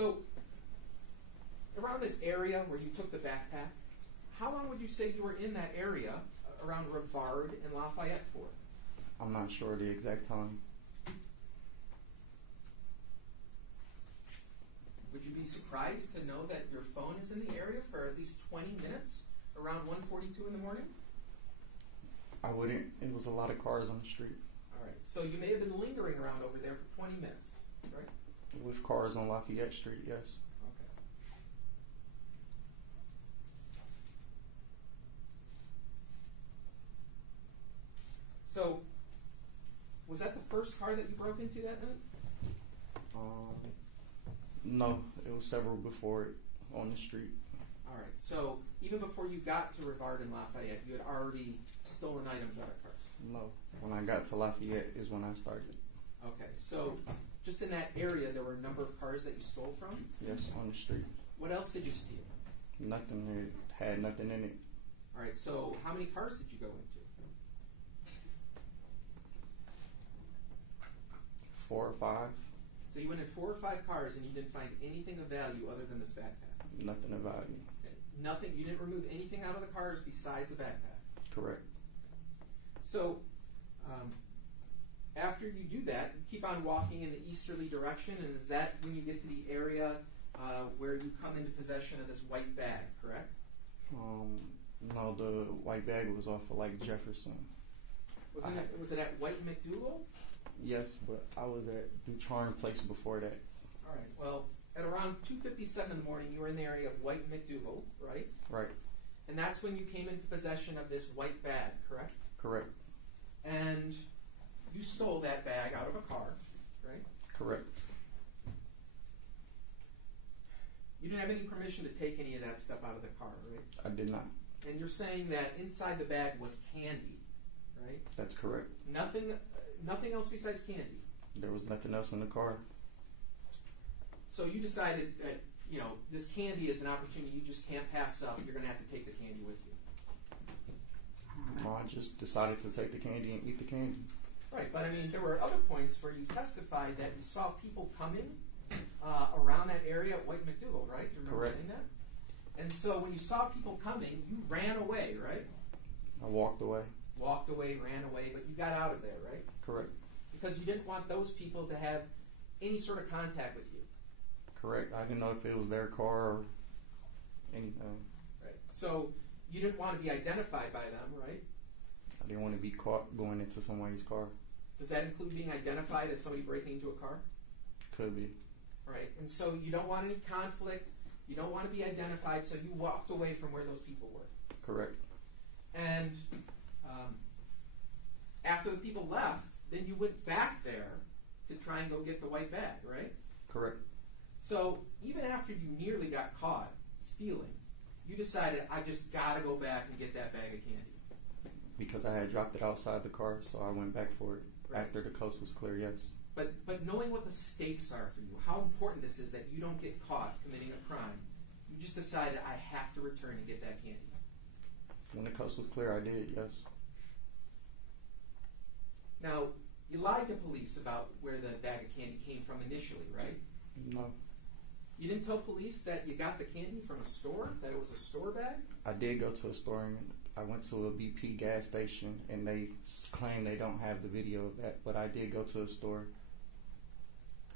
So, around this area where you took the backpack, how long would you say you were in that area around Rivard and Lafayette for? I'm not sure the exact time. Would you be surprised to know that your phone is in the area for at least 20 minutes around 1:42 in the morning? I wouldn't. It was a lot of cars on the street. All right. So you may have been lingering around over there for 20 minutes, right? With cars on Lafayette Street, yes. Okay. So, was that the first car that you broke into that night? No, it was several before it on the street. All right. So even before you got to Rivard and Lafayette, you had already stolen items out of cars? No. When I got to Lafayette is when I started. Okay. So just in that area, there were a number of cars that you stole from? Yes, on the street. What else did you steal? Nothing. It had nothing in it. All right. So how many cars did you go into? 4 or 5. So you went in 4 or 5 cars and you didn't find anything of value other than this backpack? Nothing of value. Nothing? You didn't remove anything out of the cars besides the backpack? Correct. So after you do that, you keep on walking in the easterly direction, and is that when you get to the area where you come into possession of this white bag, correct? No, the white bag was off of like Jefferson. Was it at White McDougal? Yes, but I was at Ducharme Place before that. All right. Well, at around 2:57 in the morning, you were in the area of White McDougal, right? Right. And that's when you came into possession of this white bag, correct? Correct. And you stole that bag out of a car, right? Correct. You didn't have any permission to take any of that stuff out of the car, right? I did not. And you're saying that inside the bag was candy, right? That's correct. Nothing else besides candy. There was nothing else in the car. So you decided that, this candy is an opportunity you just can't pass up. You're going to have to take the candy with you. No, I just decided to take the candy and eat the candy. Right, but I mean, there were other points where you testified that you saw people coming around that area at White McDougal, right? Do you remember Correct. saying that? And so when you saw people coming, you ran away, right? I walked away. Walked away, ran away, but you got out of there, right? Correct. Because you didn't want those people to have any sort of contact with you. Correct. I didn't know if it was their car or anything. Right. So you didn't want to be identified by them, right? I didn't want to be caught going into somebody's car. Does that include being identified as somebody breaking into a car? Could be. Right. And so you don't want any conflict. You don't want to be identified, so you walked away from where those people were. Correct. And after the people left, then you went back there to try and go get the white bag, right? Correct. So even after you nearly got caught stealing, you decided, I just got to go back and get that bag of candy. Because I had dropped it outside the car, so I went back for it. Right. After the coast was clear, yes. But knowing what the stakes are for you, how important this is that you don't get caught committing a crime, you just decided, I have to return and get that candy. When the coast was clear, I did, yes. Now, you lied to police about where the bag of candy came from initially, right? No. You didn't tell police that you got the candy from a store, that it was a store bag? I did go to a store, and I went to a BP gas station, and they claim they don't have the video of that, but I did go to a store.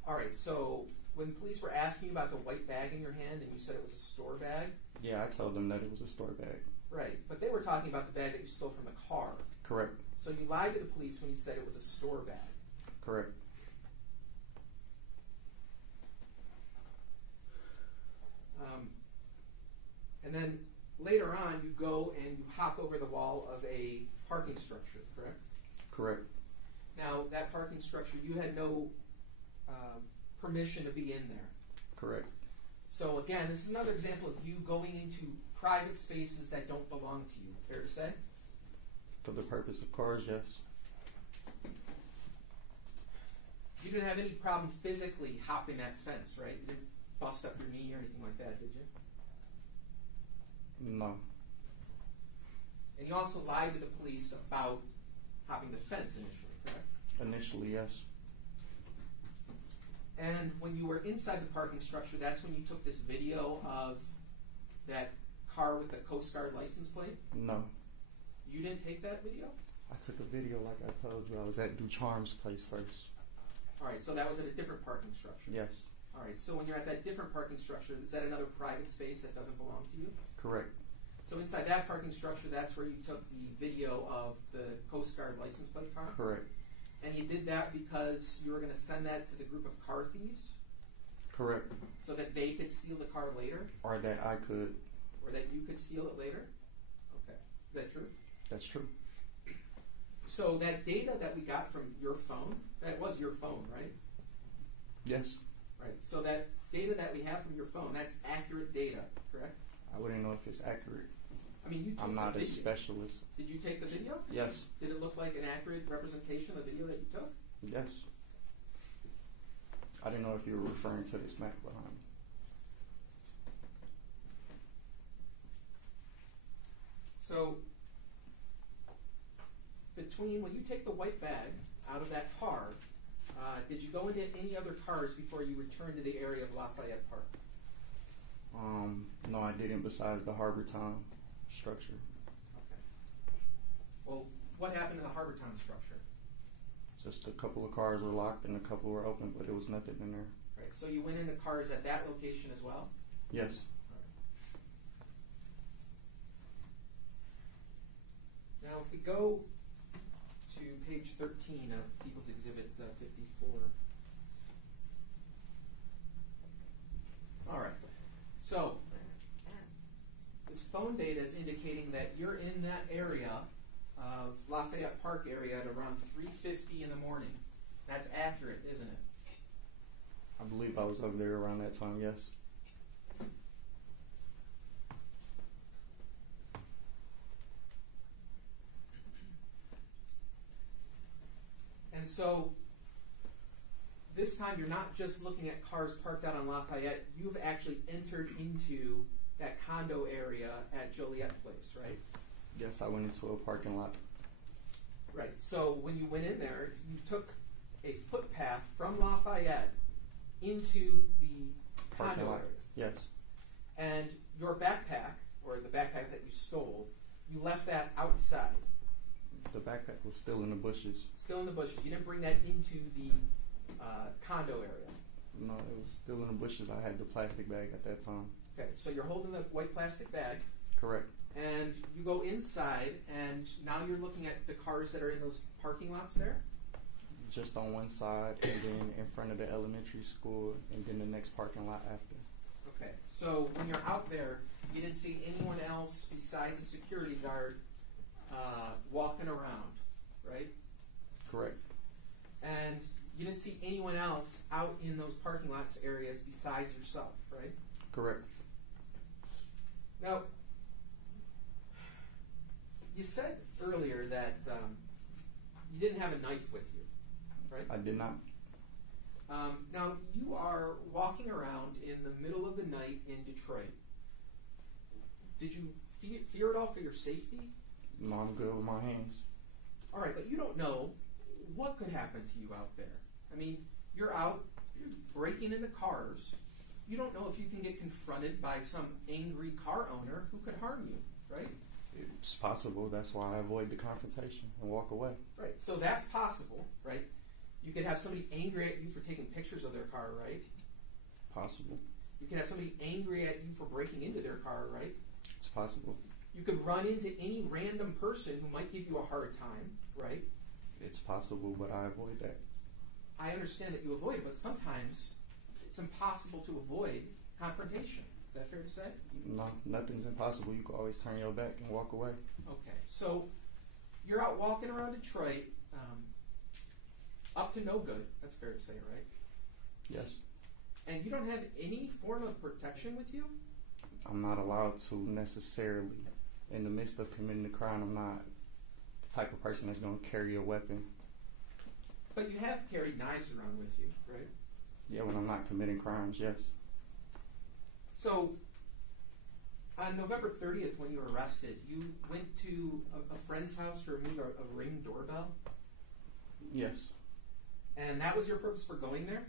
All right, so when police were asking about the white bag in your hand and you said it was a store bag? Yeah, I told them that it was a store bag. Right, but they were talking about the bag that you stole from the car. Correct. So you lied to the police when you said it was a store bag. Correct. And then later on, you go and you hop over the wall of a parking structure, correct? Correct. Now, that parking structure, you had no permission to be in there. Correct. So again, this is another example of you going into private spaces that don't belong to you. Fair to say? For the purpose of cars, yes. You didn't have any problem physically hopping that fence, right? You didn't bust up your knee or anything like that, did you? No. And you also lied to the police about hopping the fence initially, correct? Initially, yes. And when you were inside the parking structure, that's when you took this video of that car with the Coast Guard license plate? No. You didn't take that video? I took a video like I told you. I was at Ducharme's place first. All right, so that was at a different parking structure? Yes. All right, so when you're at that different parking structure, is that another private space that doesn't belong to you? Correct. So inside that parking structure, that's where you took the video of the Coast Guard license plate car? Correct. And you did that because you were going to send that to the group of car thieves? Correct. So that they could steal the car later? Or that I could. Or that you could steal it later? Okay. Is that true? That's true. So that data that we got from your phone, that was your phone, right? Yes. Right. So that data that we have from your phone, that's accurate data, correct? I wouldn't know if it's accurate. I mean, you took I'm not the a video. specialist. Did you take the video? Yes. Did it look like an accurate representation of the video that you took? Yes. I didn't know if you were referring to this map behind me. So, between when you take the white bag out of that car, did you go into any other cars before you returned to the area of Lafayette Park? No, I didn't, besides the Harbor Town structure. Okay. Well, what happened in the Harbor Town structure? Just a couple of cars were locked and a couple were open, but there was nothing in there. Right. So you went into cars at that location as well? Yes. Now, if we go to page 13 of People's Exhibit 54. All right. So, this phone data is indicating that you're in that area of Lafayette Park area at around 3:50 in the morning. That's accurate, isn't it? I believe I was over there around that time, yes. And so, this time you're not just looking at cars parked out on Lafayette, you've actually entered into that condo area at Joliet Place, right? Yes, I went into a parking lot. Right. So when you went in there, you took a footpath from Lafayette into the Parking condo lot. area. Yes. And your backpack, or the backpack that you stole, you left that outside. The backpack was still in the bushes. Still in the bushes. You didn't bring that into the condo area. No, it was still in the bushes. I had the plastic bag at that time. Okay, so you're holding the white plastic bag. Correct. And you go inside, and now you're looking at the cars that are in those parking lots there? Just on one side, and then in front of the elementary school, and then the next parking lot after. Okay, so when you're out there, you didn't see anyone else besides a security guard walking around, right? Correct. And you didn't see anyone else out in those parking lots areas besides yourself, right? Correct. Now, you said earlier that you didn't have a knife with you, right? I did not. Now, you are walking around in the middle of the night in Detroit. Did you fear at all for your safety? No, I'm good with my hands. All right, but you don't know what could happen to you out there. I mean, you're out breaking into cars. You don't know if you can get confronted by some angry car owner who could harm you, right? It's possible. That's why I avoid the confrontation and walk away. Right, so that's possible, right? You could have somebody angry at you for taking pictures of their car, right? Possible. You could have somebody angry at you for breaking into their car, right? It's possible. You could run into any random person who might give you a hard time, right? It's possible, but I avoid that. I understand that you avoid it, but sometimes it's impossible to avoid confrontation. Is that fair to say? No, nothing's impossible. You can always turn your back and walk away. Okay, so you're out walking around Detroit, up to no good. That's fair to say, right? Yes. And you don't have any form of protection with you? I'm not allowed to necessarily. In the midst of committing a crime, I'm not the type of person that's going to carry a weapon. But you have carried knives around with you, right? Yeah, when I'm not committing crimes, yes. So, on November 30th, when you were arrested, you went to a friend's house to remove a Ring doorbell? Yes. And that was your purpose for going there?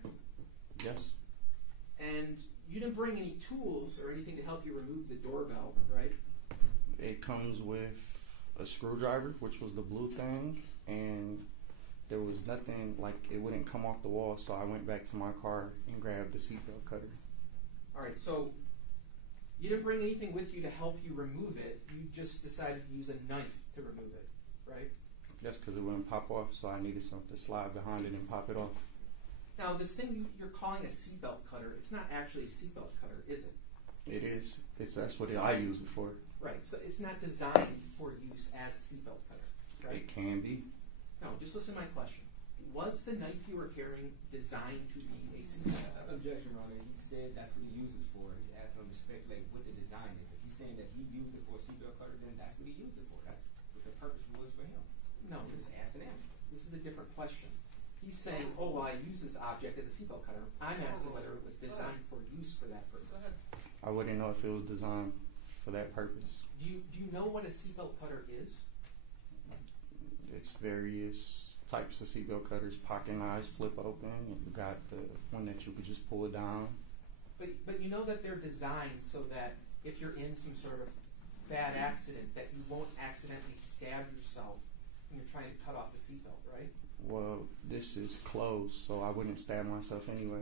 Yes. And you didn't bring any tools or anything to help you remove the doorbell, right? It comes with a screwdriver, which was the blue thing, and there was nothing, like, it wouldn't come off the wall, so I went back to my car and grabbed the seatbelt cutter. All right, so you didn't bring anything with you to help you remove it. You just decided to use a knife to remove it, right? Yes, because it wouldn't pop off, so I needed something to slide behind it and pop it off. Now, this thing you're calling a seatbelt cutter, it's not actually a seatbelt cutter, is it? It is. That's what I use it for. Right, so it's not designed for use as a seatbelt cutter, right? It can be. No, just listen to my question. Was the knife you were carrying designed to be a seatbelt? Objection, Your Honor. He said that's what he used it for. He's asking him to speculate what the design is. If he's saying that he used it for a seatbelt cutter, then that's what he used it for. That's what the purpose was for him. No, Just ask and answer. this is a different question. He's saying, oh, well, I use this object as a seatbelt cutter. I'm asking whether it was designed for use for that purpose. Go ahead. I wouldn't know if it was designed for that purpose. Do you know what a seatbelt cutter is? It's various types of seatbelt cutters. Pocket knives flip open, and you got the one that you could just pull it down. But you know that they're designed so that if you're in some sort of bad accident, that you won't accidentally stab yourself when you're trying to cut off the seatbelt, right? Well, this is closed, so I wouldn't stab myself anyway.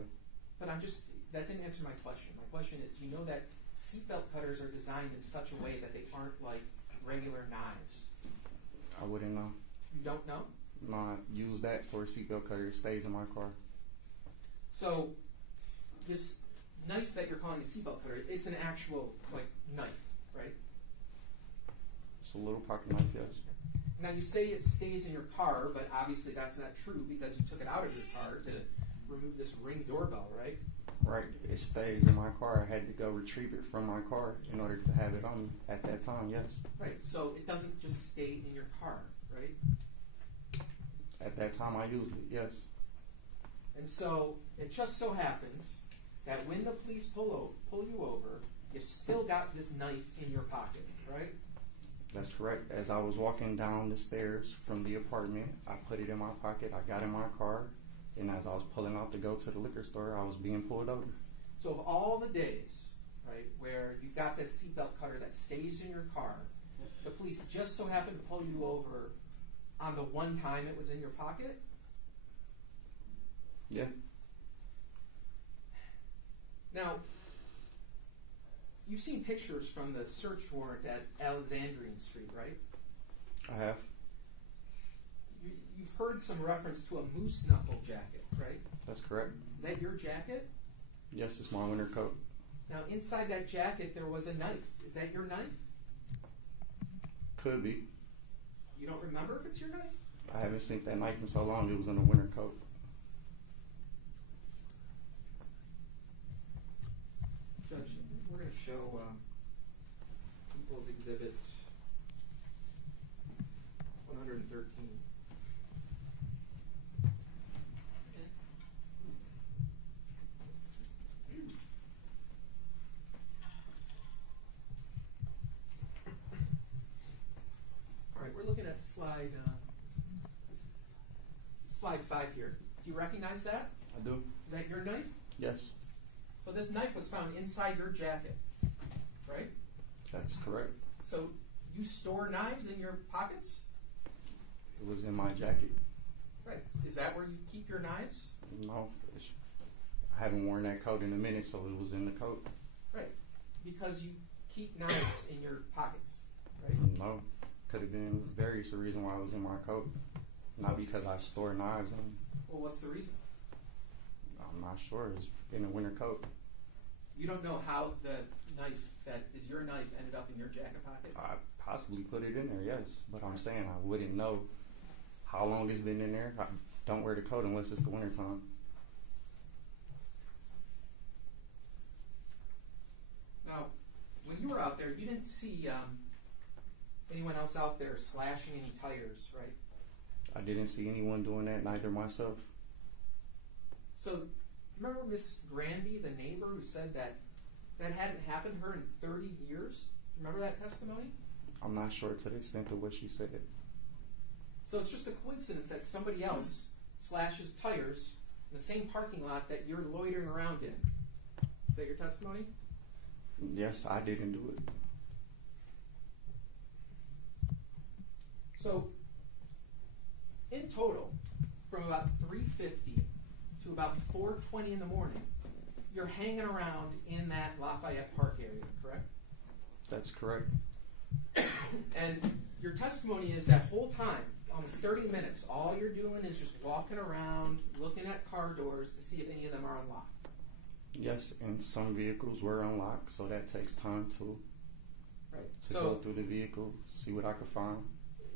But that didn't answer my question. My question is, do you know that seatbelt cutters are designed in such a way that they aren't like regular knives? I wouldn't know. You don't know? No, I use that for a seatbelt cutter. It stays in my car. So this knife that you're calling a seatbelt cutter, it's an actual like knife, right? It's a little pocket knife, yes. Now you say it stays in your car, but obviously that's not true because you took it out of your car to remove this Ring doorbell, right? Right, it stays in my car. I had to go retrieve it from my car in order to have it on me at that time, yes. Right, so it doesn't just stay in your car, right? At that time I used it, yes. And so it just so happens that when the police pull you over, you still got this knife in your pocket, right? That's correct. As I was walking down the stairs from the apartment, I put it in my pocket, I got in my car, and as I was pulling out to go to the liquor store, I was being pulled over. So of all the days, right, where you've got this seatbelt cutter that stays in your car, the police just so happened to pull you over on the one time it was in your pocket? Yeah. Now, you've seen pictures from the search warrant at Alexandrian Street, right? I have. You've heard some reference to a moose knuckle jacket, right? That's correct. Is that your jacket? Yes, it's my winter coat. Now, inside that jacket, there was a knife. Is that your knife? Could be. You don't remember if it's your knife? I haven't seen that knife in so long. It was in a winter coat. Judge, we're going to show People's Exhibit 113. All right, we're looking at slide 5 here. Do you recognize that? I do. Is that your knife? Yes, So this knife was found inside your jacket, right? that's correct. So you store knives in your pockets? It was in my jacket. Right. Is that where you keep your knives? No, I haven't worn that coat in a minute, so it was in the coat. Right. Because you keep knives in your pockets, right? No, could have been various a reason why it was in my coat. Not because I store knives in. Well, what's the reason? I'm not sure. It's in a winter coat. You don't know how the knife that is your knife ended up in your jacket pocket? I possibly put it in there, yes. But I'm saying I wouldn't know how long it's been in there. I don't wear the coat unless it's the winter time. Now, when you were out there, you didn't see anyone else out there slashing any tires, right? I didn't see anyone doing that, neither myself. So, remember Miss Granby, the neighbor, who said that hadn't happened to her in 30 years? Remember that testimony? I'm not sure to the extent of what she said. So it's just a coincidence that somebody else slashes tires in the same parking lot that you're loitering around in. Is that your testimony? Yes, I didn't do it. So, in total, from about 3:50 to about 4:20 in the morning, you're hanging around in that Lafayette Park area, correct? That's correct. And your testimony is that whole time, almost 30 minutes, all you're doing is just walking around, looking at car doors to see if any of them are unlocked. Yes, and some vehicles were unlocked, so that takes time to go through the vehicle, see what I could find.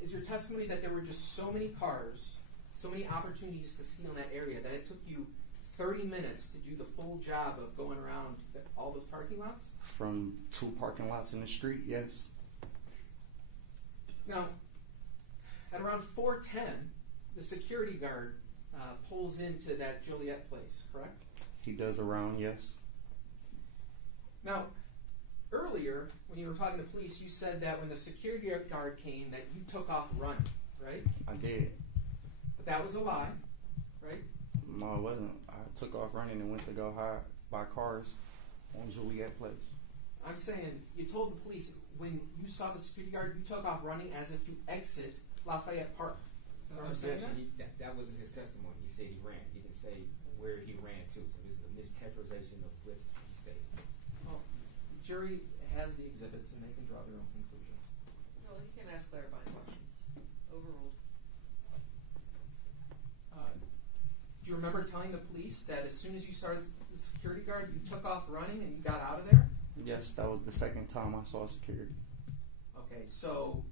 Is your testimony that there were just so many cars, so many opportunities to steal in that area, that it took you 30 minutes to do the full job of going around all those parking lots? From 2 parking lots in the street, yes. Now, at around 4:10, the security guard pulls into that Joliet place, correct? He does around, yes. Now, earlier, when you were talking to police, you said that when the security guard came, that you took off running, right? I did. But that was a lie, right? No, it wasn't. I took off running and went to go buy cars on Joliet Place. I'm saying, you told the police when you saw the security guard, you took off running as if to exit Lafayette Park. Objection. That wasn't his testimony. He said he ran. He didn't say where he ran to. So this is a mischaracterization of what he stated. Well, the jury has the exhibits and they can draw their own conclusions. No, you can ask clarifying questions. Overruled. Do you remember telling the police that as soon as you started the security guard, you took off running and you got out of there? Yes, that was the second time I saw security. Okay, so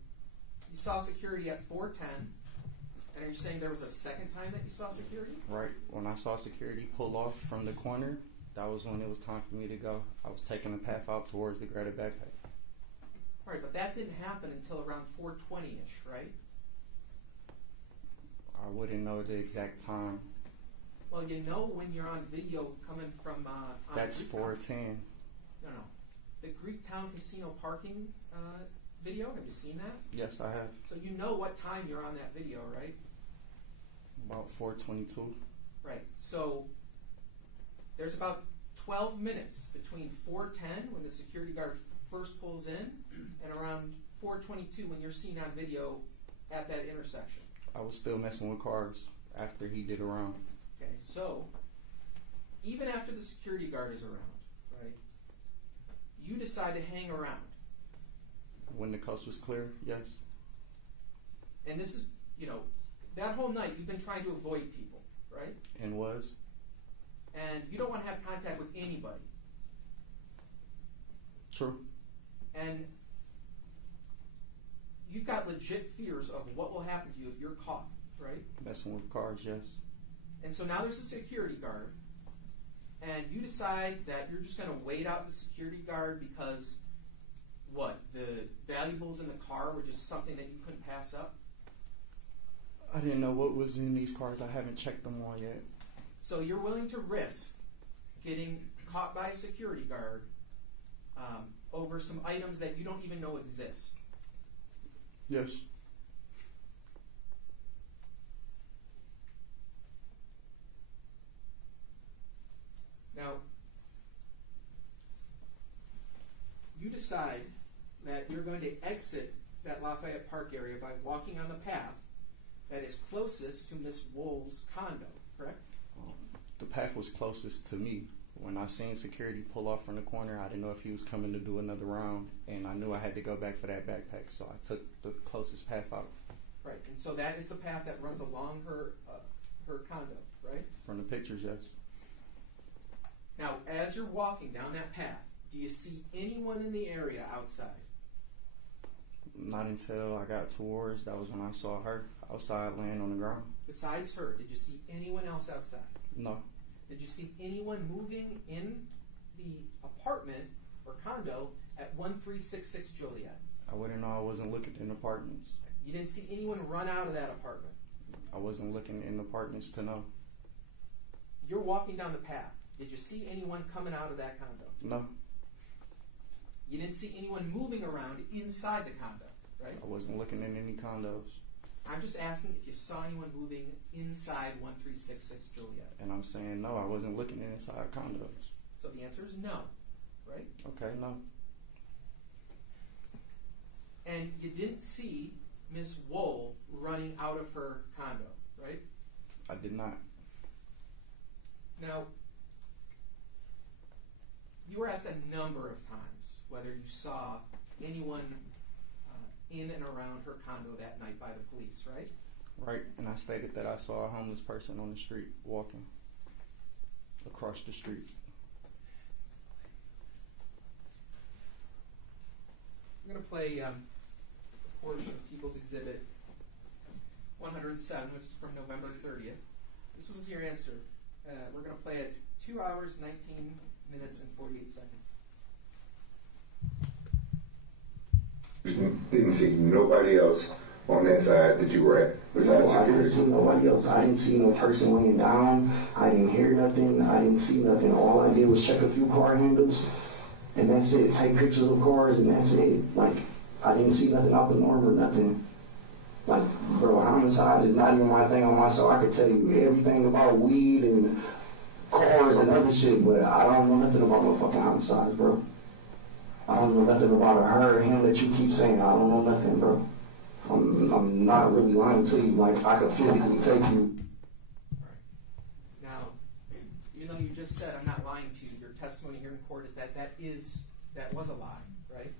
you saw security at 4:10, and are you saying there was a second time that you saw security? Right. When I saw security pull off from the corner, that was when it was time for me to go. I was taking the path out towards the Greta backpack. All right, but that didn't happen until around 4:20-ish, right? I wouldn't know the exact time. Well, you know when you're on video coming from... That's 4:10. No. The Greektown Casino parking video, have you seen that? Yes, I have. So you know what time you're on that video, right? About 4:22. Right. So there's about 12 minutes between 4:10 when the security guard first pulls in and around 4:22 when you're seen on video at that intersection. I was still messing with cars after he did around. Okay, so even after the security guard is around, right, you decide to hang around. When the coast was clear, yes. And this is, that whole night you've been trying to avoid people, right? And was. And you don't want to have contact with anybody. True. And you've got legit fears of what will happen to you if you're caught, right? Messing with cars, yes. And so now there's a security guard, and you decide that you're just going to wait out the security guard because, what, the valuables in the car were just something that you couldn't pass up? I didn't know what was in these cars. I haven't checked them all yet. So you're willing to risk getting caught by a security guard over some items that you don't even know exist? Yes. Now, you decide that you're going to exit that Lafayette Park area by walking on the path that is closest to Miss Woll's condo, correct? The path was closest to me. When I seen security pull off from the corner, I didn't know if he was coming to do another round, and I knew I had to go back for that backpack, so I took the closest path out. Right, and so that is the path that runs along her condo, right? From the pictures, yes. Now, as you're walking down that path, do you see anyone in the area outside? Not until I got towards, that was when I saw her outside laying on the ground. Besides her, did you see anyone else outside? No. Did you see anyone moving in the apartment or condo at 1366 Joliet? I wouldn't know. I wasn't looking in apartments. You didn't see anyone run out of that apartment? I wasn't looking in apartments to know. You're walking down the path. Did you see anyone coming out of that condo? No. You didn't see anyone moving around inside the condo, right? I wasn't looking in any condos. I'm just asking if you saw anyone moving inside 1366 Joliet. And I'm saying no, I wasn't looking inside condos. So the answer is no, right? Okay, no. And you didn't see Miss Woll running out of her condo, right? I did not. Now, you were asked a number of times whether you saw anyone in and around her condo that night by the police, right? Right, and I stated that I saw a homeless person on the street walking across the street. I'm going to play a portion of People's Exhibit 107. This is from November 30th. This was your answer. We're going to play it 2 hours, 19 minutes, and 48 seconds. Didn't see nobody else on that side that you were at besides No, I didn't security. see nobody else. I didn't see no person laying down. I didn't hear nothing. I didn't see nothing. All I did was check a few car handles, and that's it. Take pictures of cars, and that's it. Like, I didn't see nothing out the norm or nothing. Like, bro, homicide is not even my thing on myself. I could tell you everything about weed and cars and other shit, but I don't know nothing about no fucking homicides, bro. I don't know nothing about her or him that you keep saying. I don't know nothing, bro. I'm not really lying to you. Like, I could physically take you. Right. Now, even though you just said I'm not lying to you, your testimony here in court is that that was a lie, right?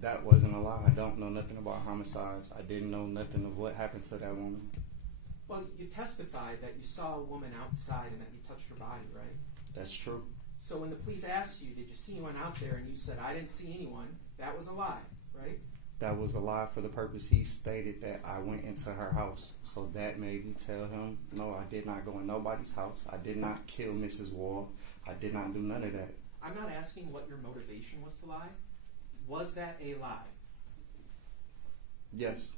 That wasn't a lie. I don't know nothing about homicides. I didn't know nothing of what happened to that woman. Well, you testified that you saw a woman outside and that you touched her body, right? That's true. So when the police asked you, did you see anyone out there, and you said, I didn't see anyone, that was a lie, right? That was a lie for the purpose he stated that I went into her house. So that made me tell him, no, I did not go in nobody's house. I did not kill Mrs. Woll. I did not do none of that. I'm not asking what your motivation was to lie. Was that a lie? Yes.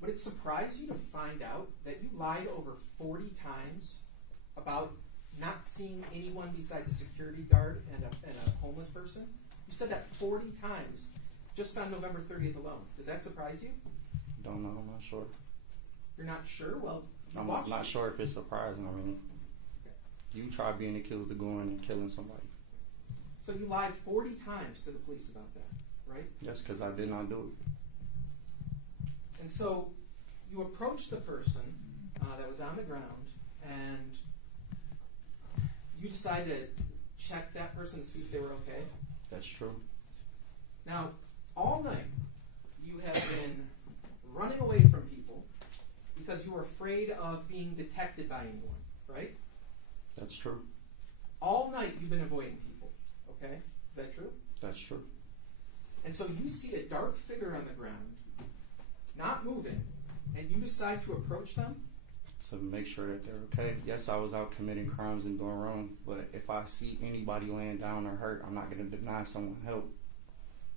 Would it surprise you to find out that you lied over 40 times about not seeing anyone besides a security guard and a homeless person? You said that 40 times just on November 30th alone. Does that surprise you? Don't know. I'm not sure. You're not sure? Well, I'm watch not it. sure if it's surprising. I mean, you try being accused of going and killing somebody. So you lied 40 times to the police about that, right? Yes, because I did not do it. And so you approached the person that was on the ground, and you decided to check that person to see if they were okay. That's true. Now, all night you have been running away from people because you were afraid of being detected by anyone, right? That's true. All night you've been avoiding people, okay? Is that true? That's true. And so you see a dark figure on the ground, not moving, and you decide to approach them? To make sure that they're okay. Yes, I was out committing crimes and doing wrong, but if I see anybody laying down or hurt, I'm not going to deny someone help.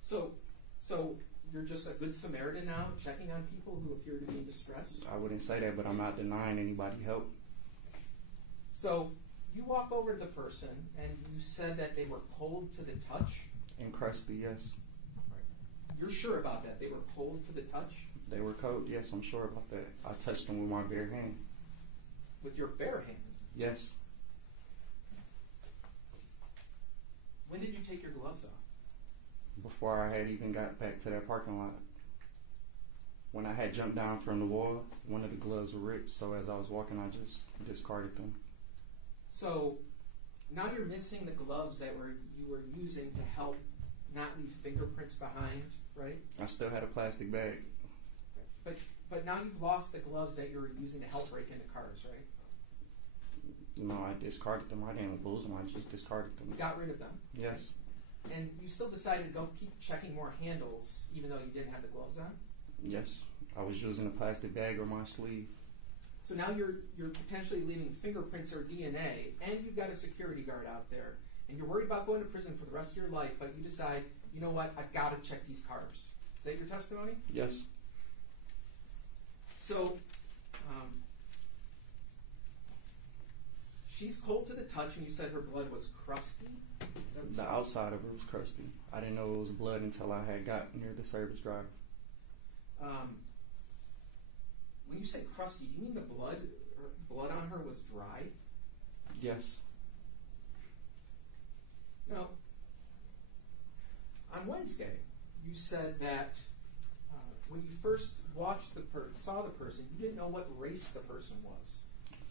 So you're just a good Samaritan now, checking on people who appear to be in distress? I wouldn't say that, but I'm not denying anybody help. So you walk over to the person, and you said that they were cold to the touch? And crusty, yes. You're sure about that? They were cold to the touch? They were cold, yes, I'm sure about that. I touched them with my bare hand. With your bare hand? Yes. When did you take your gloves off? Before I had even got back to that parking lot. When I had jumped down from the wall, one of the gloves were ripped, so as I was walking, I just discarded them. So now you're missing the gloves that you were using to help not leave fingerprints behind, right? I still had a plastic bag. But now you've lost the gloves that you were using to help break into cars, right? No, I discarded them. I didn't lose them. I just discarded them. You got rid of them. Yes. And you still decided to go keep checking more handles even though you didn't have the gloves on? Yes. I was using a plastic bag or my sleeve. So now you're potentially leaving fingerprints or DNA, and you've got a security guard out there, and you're worried about going to prison for the rest of your life, but you decide, you know what, I've got to check these cars. Is that your testimony? Yes. So, she's cold to the touch, and you said her blood was crusty? Is that what you The said? outside of it was crusty. I didn't know it was blood until I had got near the service drive. When you say crusty, do you mean the blood on her was dry? Yes. on Wednesday, you said that when you first saw the person, you didn't know what race the person was.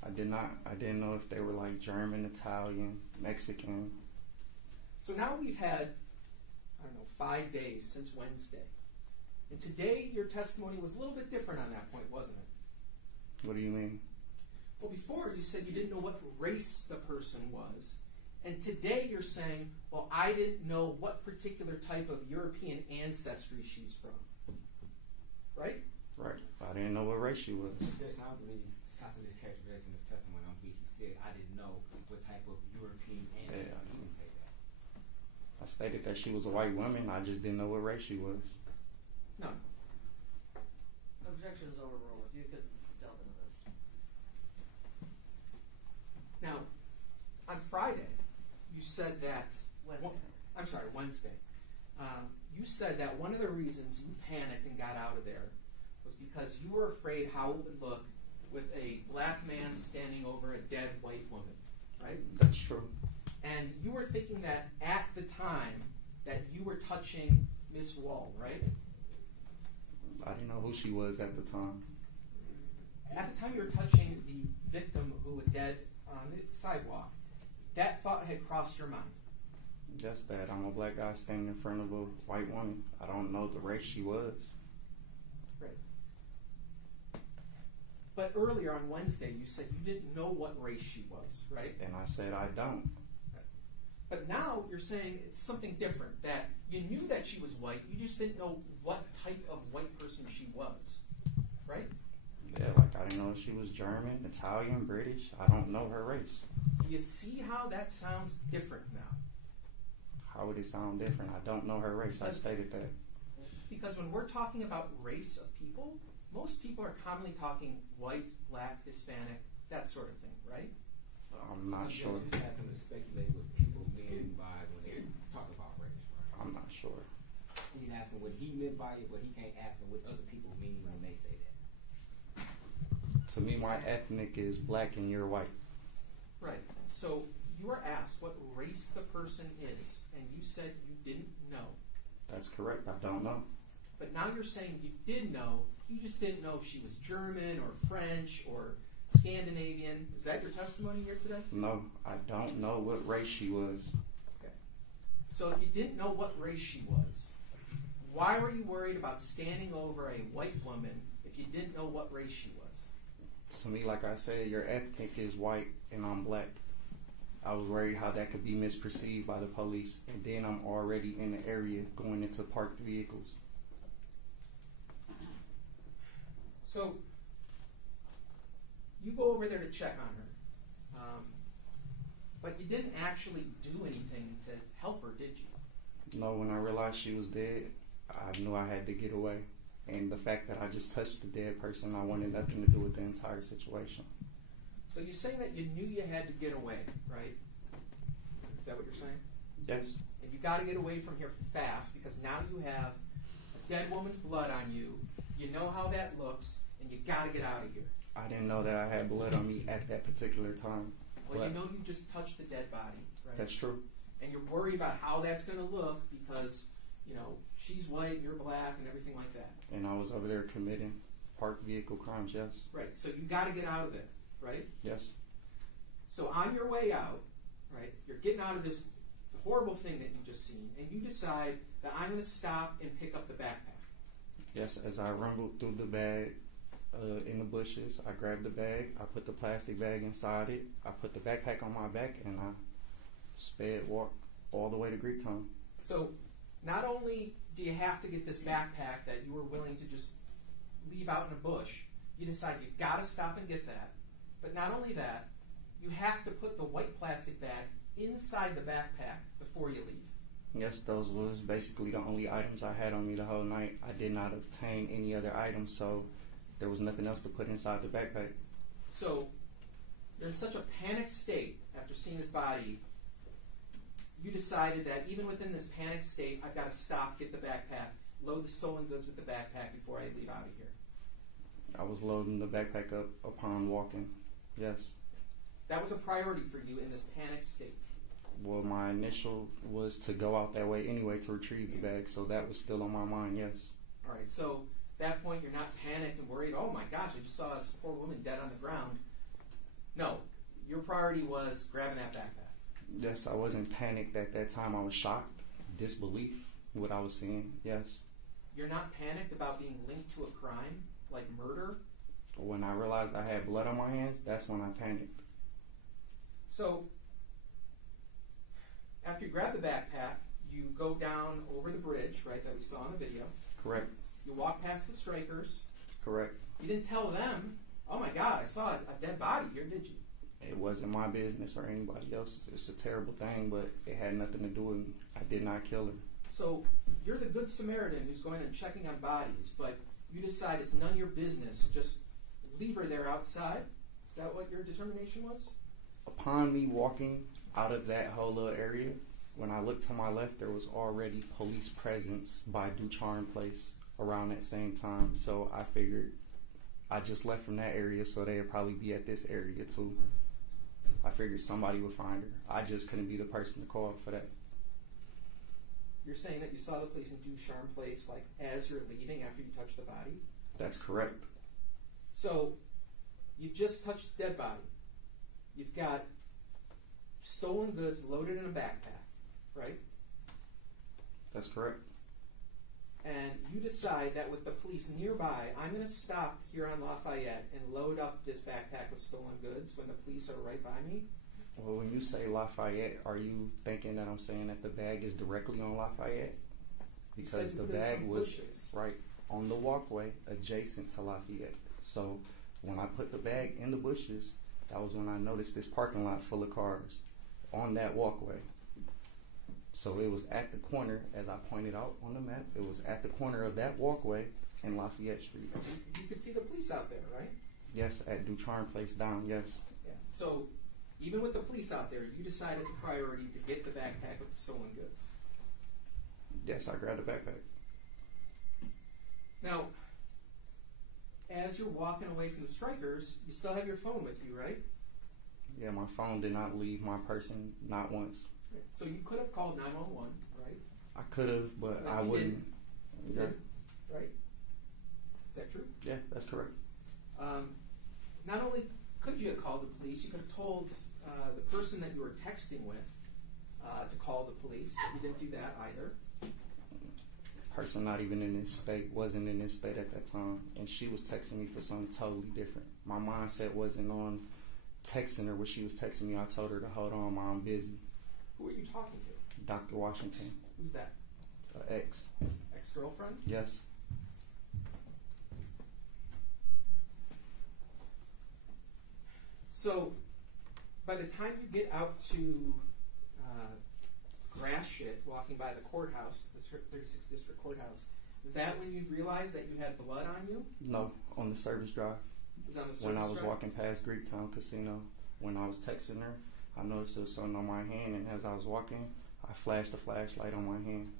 I did not. I didn't know if they were like German, Italian, Mexican. So now we've had, 5 days since Wednesday. And today your testimony was a little bit different on that point, wasn't it? What do you mean? Well, before you said you didn't know what race the person was. And today you're saying, well, I didn't know what particular type of European ancestry she's from. Right? Right. I didn't know what race she was. There's not really this characterization of testimony on which he said, I didn't know what type of European ancestry. Yeah. He didn't say that. I stated that she was a white woman. I just didn't know what race she was. No. Objection is overruled. You could delve into this. Now, on Friday, you said that... Wednesday. You said that one of the reasons you panicked and got out of there was because you were afraid how it would look with a black man standing over a dead white woman, right? That's true. And you were thinking that at the time that you were touching Miss Woll, right? I didn't know who she was at the time. At the time you were touching the victim who was dead on the sidewalk, that thought had crossed your mind. Just that I'm a black guy standing in front of a white woman. I don't know the race she was. Right. But earlier on Wednesday, you said you didn't know what race she was, right? And I said I don't. But now you're saying it's something different, that you knew that she was white, you just didn't know what type of white person she was, right? Yeah, like I didn't know if she was German, Italian, British. I don't know her race. Do you see how that sounds different now? How would it sound different? I don't know her race. I stated that. Because when we're talking about race of people, most people are commonly talking white, black, Hispanic, that sort of thing, right? I'm not sure. You ask him to speculate what people mean by when they talk about race, right? I'm not sure. He's asking what he meant by it, but he can't ask him what other people mean when they say that. To me, my ethnic is black and you're white. Right. So you were asked what race the person is, and you said you didn't know. That's correct. I don't know. But now you're saying you did know, you just didn't know if she was German or French or Scandinavian. Is that your testimony here today? No, I don't know what race she was. Okay. So if you didn't know what race she was, why were you worried about standing over a white woman if you didn't know what race she was? To me, like I said, your ethnic is white and I'm black. I was worried how that could be misperceived by the police. And then I'm already in the area going into parked vehicles. So you go over there to check on her. But you didn't actually do anything to help her, did you? No, when I realized she was dead, I knew I had to get away. And the fact that I just touched the dead person, I wanted nothing to do with the entire situation. So you say that you knew you had to get away, right? Is that what you're saying? Yes. And you got to get away from here fast because now you have a dead woman's blood on you. You know how that looks, and you got to get out of here. I didn't know that I had blood on me at that particular time. Well, you know you just touched the dead body, right? That's true. And you're worried about how that's going to look because, she's white, you're black, and everything like that. And I was over there committing parked vehicle crimes, yes. Right, so you got to get out of there, right? Yes. So on your way out, right, you're getting out of this horrible thing that you just seen, and you decide that I'm going to stop and pick up the backpack. Yes, as I rumbled through the bag in the bushes, I grabbed the bag, I put the plastic bag inside it, I put the backpack on my back, and I walked all the way to Greektown. So not only do you have to get this backpack that you were willing to just leave out in a bush, you decide you got to stop and get that. But not only that, you have to put the white plastic bag inside the backpack before you leave. Yes, those was basically the only items I had on me the whole night. I did not obtain any other items, so there was nothing else to put inside the backpack. So you're in such a panicked state after seeing his body, you decided that even within this panicked state, I've got to stop, get the backpack, load the stolen goods with the backpack before I leave out of here. I was loading the backpack up upon walking. Yes. That was a priority for you in this panicked state. Well, my initial was to go out that way anyway to retrieve the bag, so that was still on my mind, yes. All right, so at that point you're not panicked and worried, oh my gosh, I just saw this poor woman dead on the ground. No, your priority was grabbing that backpack. Yes, I wasn't panicked at that time. I was shocked, disbelief, what I was seeing, yes. You're not panicked about being linked to a crime, like murder? When I realized I had blood on my hands, that's when I panicked. So, after you grab the backpack, you go down over the bridge, right, that we saw in the video. Correct. You walk past the strikers. Correct. You didn't tell them, oh my God, I saw a dead body here, did you? It wasn't my business or anybody else's. It's a terrible thing, but it had nothing to do with me. I did not kill her. So, you're the good Samaritan who's going and checking on bodies, but you decide it's none of your business. Just leave her there outside. Is that what your determination was? Upon me walking out of that whole little area, when I looked to my left, there was already police presence by Ducharme Place around that same time. So I figured I just left from that area, so they'd probably be at this area too. I figured somebody would find her. I just couldn't be the person to call for that. You're saying that you saw the police in Ducharme Place, like, as you're leaving after you touched the body? That's correct. So, you just touched the dead body. You've got stolen goods loaded in a backpack, right? That's correct. And you decide that with the police nearby, I'm going to stop here on Lafayette and load up this backpack with stolen goods when the police are right by me. Well, when you say Lafayette, are you thinking that I'm saying that the bag is directly on Lafayette? Because the bag was right on the walkway adjacent to Lafayette. So when I put the bag in the bushes, that was when I noticed this parking lot full of cars on that walkway. So it was at the corner, as I pointed out on the map, it was at the corner of that walkway in Lafayette Street. You could see the police out there, right? Yes, at Ducharme Place down, yes. Yeah. So even with the police out there, you decide it's a priority to get the backpack with the stolen goods. Yes, I grabbed the backpack. Now, as you're walking away from the strikers, you still have your phone with you, right? Yeah, my phone did not leave my person, not once. So you could have called 911, right? I could have, but I wouldn't. You did, right? Is that true? Yeah, that's correct. Not only could you have called the police, you could have told the person that you were texting with to call the police. But you didn't do that either. Person not even in this state, wasn't in this state at that time, and she was texting me for something totally different. My mindset wasn't on texting her when she was texting me. I told her to hold on, Mom, I'm busy. Who are you talking to? Dr. Washington. Who's that? Ex. Ex-girlfriend? Yes. So, by the time you get out to Gratiot, walking by the courthouse, the 36th District Courthouse, is that when you realized that you had blood on you? No, on the service drive. Was on the service when I was drive? walking past Greektown Casino, when I was texting her, I noticed there was something on my hand, and as I was walking, I flashed a flashlight on my hand.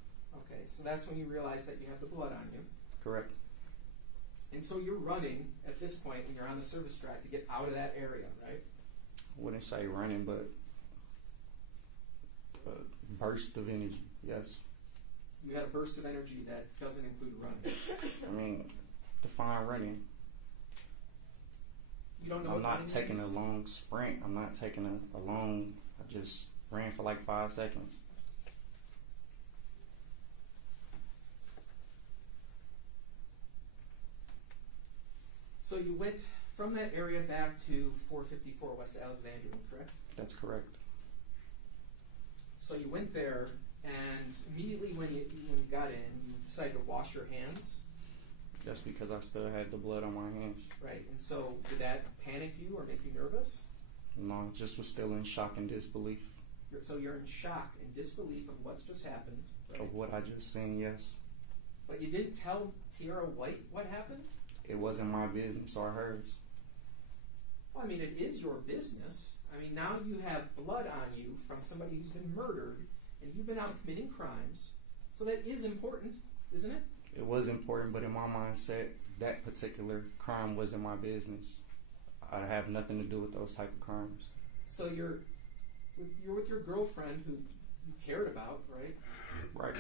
Okay, so that's when you realized that you have the blood on you. Correct. And so you're running at this point, and you're on the service drive to get out of that area, right? I wouldn't say running, but a burst of energy, yes. You had a burst of energy that doesn't include running. I mean, define running. You don't know I'm what not running taking means? a long sprint. I'm not taking a long, I just ran for like 5 seconds. So you went from that area back to 454 West Alexandria, correct? That's correct. So you went there, and immediately when you got in, you decided to wash your hands, That's because I still had the blood on my hands. right? And so did that panic you or make you nervous? No, I just was still in shock and disbelief So you're in shock and disbelief of what's just happened, right? of what I just seen, yes. But you didn't tell Tierra White what happened? It wasn't my business or hers. Well, I mean, it is your business. I mean, now you have blood on you from somebody who's been murdered, and you've been out committing crimes. So that is important, isn't it? It was important, but in my mindset, that particular crime wasn't my business. I have nothing to do with those type of crimes. So you're You're with your girlfriend who you cared about, right? Right.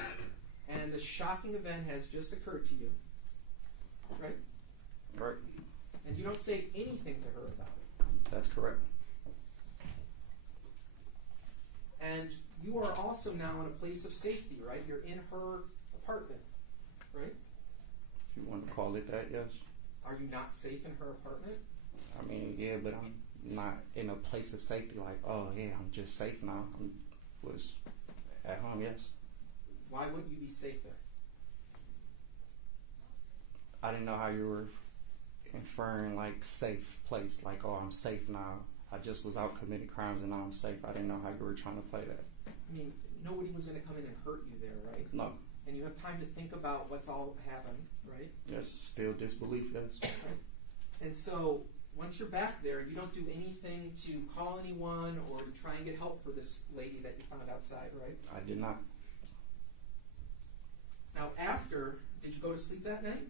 And the shocking event has just occurred to you, right? Right. And you don't say anything to her about it. That's correct. And you are also now in a place of safety, right? You're in her apartment, right? If you want to call it that, yes. Are you not safe in her apartment? I mean, yeah, but I'm not in a place of safety like, oh, yeah, I'm just safe now. I was at home, yes. Why wouldn't you be safe there? I didn't know how you were inferring, like, safe place. Like, oh, I'm safe now. I just was out committing crimes and now I'm safe. I didn't know how you were trying to play that. I mean, nobody was going to come in and hurt you there, right? No. And you have time to think about what's all happened, right? Yes, still disbelief, yes. Right. And so, once you're back there, you don't do anything to call anyone or to try and get help for this lady that you found outside, right? I did not. Now, did you go to sleep that night?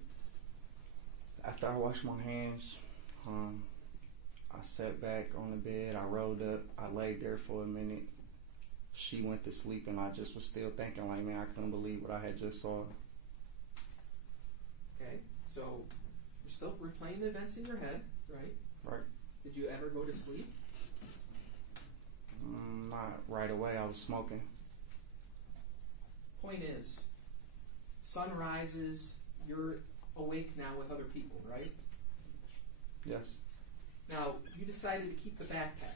After I washed my hands, I sat back on the bed, I rolled up, I laid there for a minute. She went to sleep and I just was still thinking like, man, I couldn't believe what I had just saw. Okay, so you're still replaying the events in your head, right? Right. Did you ever go to sleep? Not right away, I was smoking. Point is, sun rises, you're awake now with other people, right? Yes, Now, you decided to keep the backpack,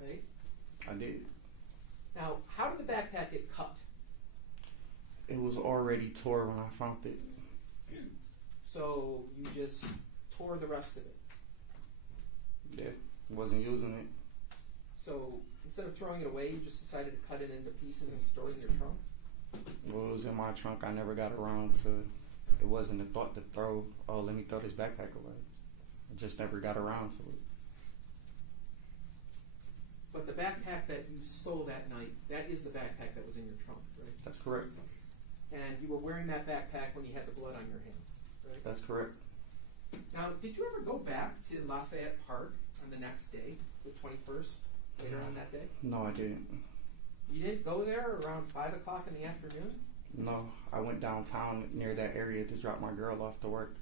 right? I did. Now, how did the backpack get cut? It was already tore when I found it. So you just tore the rest of it. Yeah, wasn't using it. So instead of throwing it away, you just decided to cut it into pieces and store it in your trunk? Well, it was in my trunk. I never got around to, it wasn't a thought to throw, oh, let me throw this backpack away. I just never got around to it. But the backpack that you stole that night, that is the backpack that was in your trunk, right? That's correct. And you were wearing that backpack when you had the blood on your hands, right? That's correct. Now, did you ever go back to Lafayette Park on the next day, the 21st, later on that day? No, I didn't. You didn't go there around 5 o'clock in the afternoon? No, I went downtown near that area to drop my girl off to work.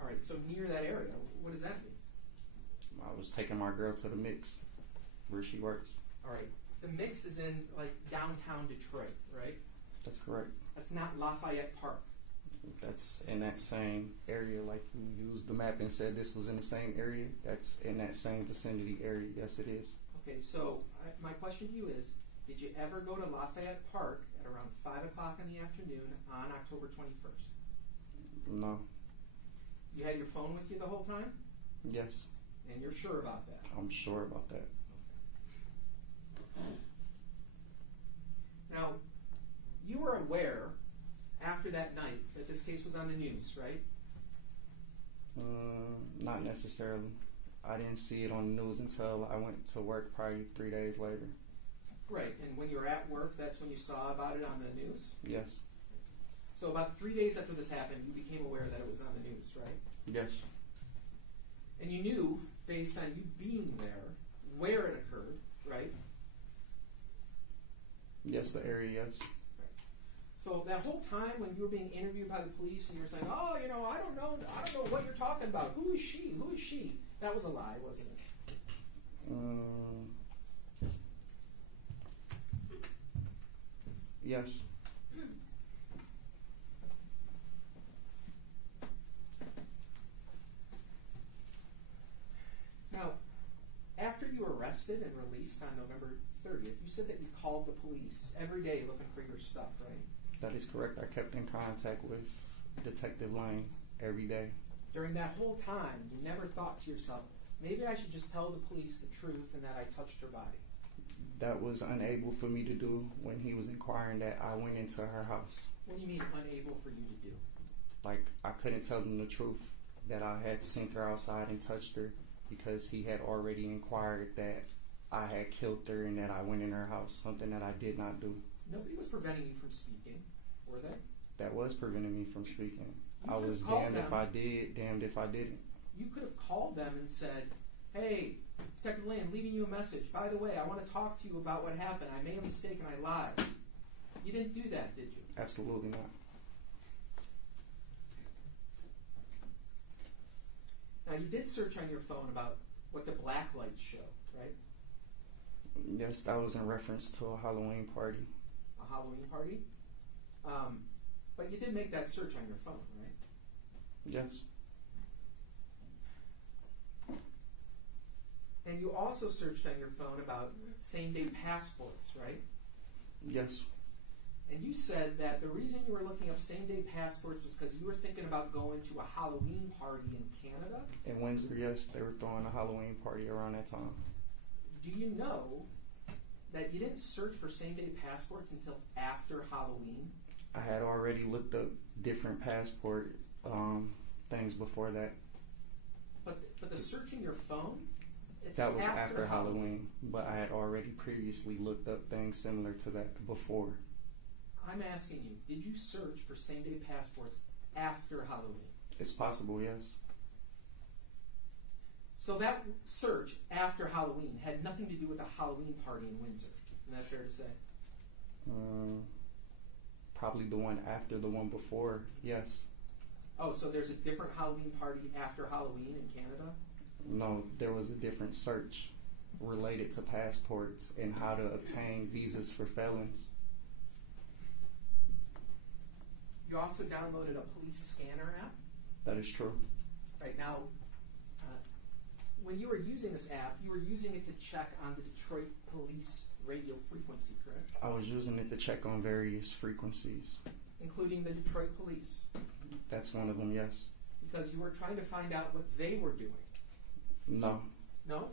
All right, so near that area, what does that mean? I was taking my girl to the mix where she works. All right, the mix is in like downtown Detroit, right? That's correct. That's not Lafayette Park. That's in that same area, like you used the map and said this was in the same area. That's in that same vicinity area. Yes, it is. Okay, so my question to you is, did you ever go to Lafayette Park at around 5 o'clock in the afternoon on October 21st? No. You had your phone with you the whole time? Yes. And you're sure about that? I'm sure about that. Now, you were aware after that night that this case was on the news, right? Not necessarily. I didn't see it on the news until I went to work probably 3 days later. Right, and when you were at work, that's when you saw about it on the news? Yes. So about 3 days after this happened, you became aware that it was on the news, right? Yes. And you knew, based on you being there, where it occurred, right? Yes, the area, yes. So that whole time when you were being interviewed by the police and you were saying, oh, I don't know what you're talking about. Who is she? Who is she? That was a lie, wasn't it? Yes. Now, after you were arrested and released on November 30th, you said that you called the police every day looking for your stuff, right? That is correct. I kept in contact with Detective Lane every day. During that whole time, you never thought to yourself, maybe I should just tell the police the truth and that I touched her body. That was unable for me to do when he was inquiring that I went into her house. What do you mean unable for you to do? Like, I couldn't tell them the truth that I had seen her outside and touched her because he had already inquired that I had killed her and that I went in her house, something that I did not do. Nobody was preventing you from speaking, were they? That was preventing me from speaking. You I could was have called damned if them. I did, damned if I didn't. You could have called them and said, hey, Detective Lane, leaving you a message. By the way, I want to talk to you about what happened. I made a mistake and I lied. You didn't do that, did you? Absolutely not. Now, you did search on your phone about what the black lights show, right? Yes, that was in reference to a Halloween party. A Halloween party? But you did make that search on your phone, right? Yes. And you also searched on your phone about same-day passports, right? Yes. And you said that the reason you were looking up same-day passports was because you were thinking about going to a Halloween party in Canada? In Windsor, yes, they were throwing a Halloween party around that time. Do you know that you didn't search for same-day passports until after Halloween? I had already looked up different passport things before that. But the search in your phone? That was after Halloween, but I had already previously looked up things similar to that before. I'm asking you, did you search for same-day passports after Halloween? It's possible, yes. So that search after Halloween had nothing to do with a Halloween party in Windsor. Isn't that fair to say? Probably the one after the one before, yes. Oh, so there's a different Halloween party after Halloween in Canada? No, there was a different search related to passports and how to obtain visas for felons. You also downloaded a police scanner app? That is true. Right now, when you were using this app, you were using it to check on the Detroit police radio frequency, correct? I was using it to check on various frequencies. Including the Detroit police? That's one of them, yes. Because you were trying to find out what they were doing? No. No?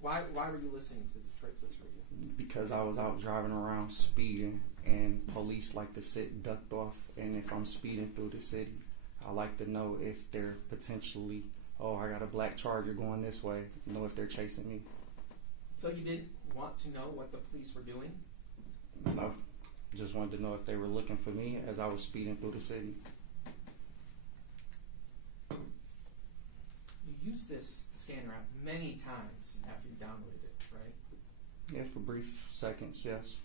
Why were you listening to Detroit police radio? Because I was out driving around speeding, and police like to sit ducked off, and if I'm speeding through the city, I like to know if they're potentially, oh, I got a black Charger going this way, know if they're chasing me. So you didn't want to know what the police were doing? No. Just wanted to know if they were looking for me as I was speeding through the city. You used this scanner app many times after you downloaded it, right? Yeah, for brief seconds, yes.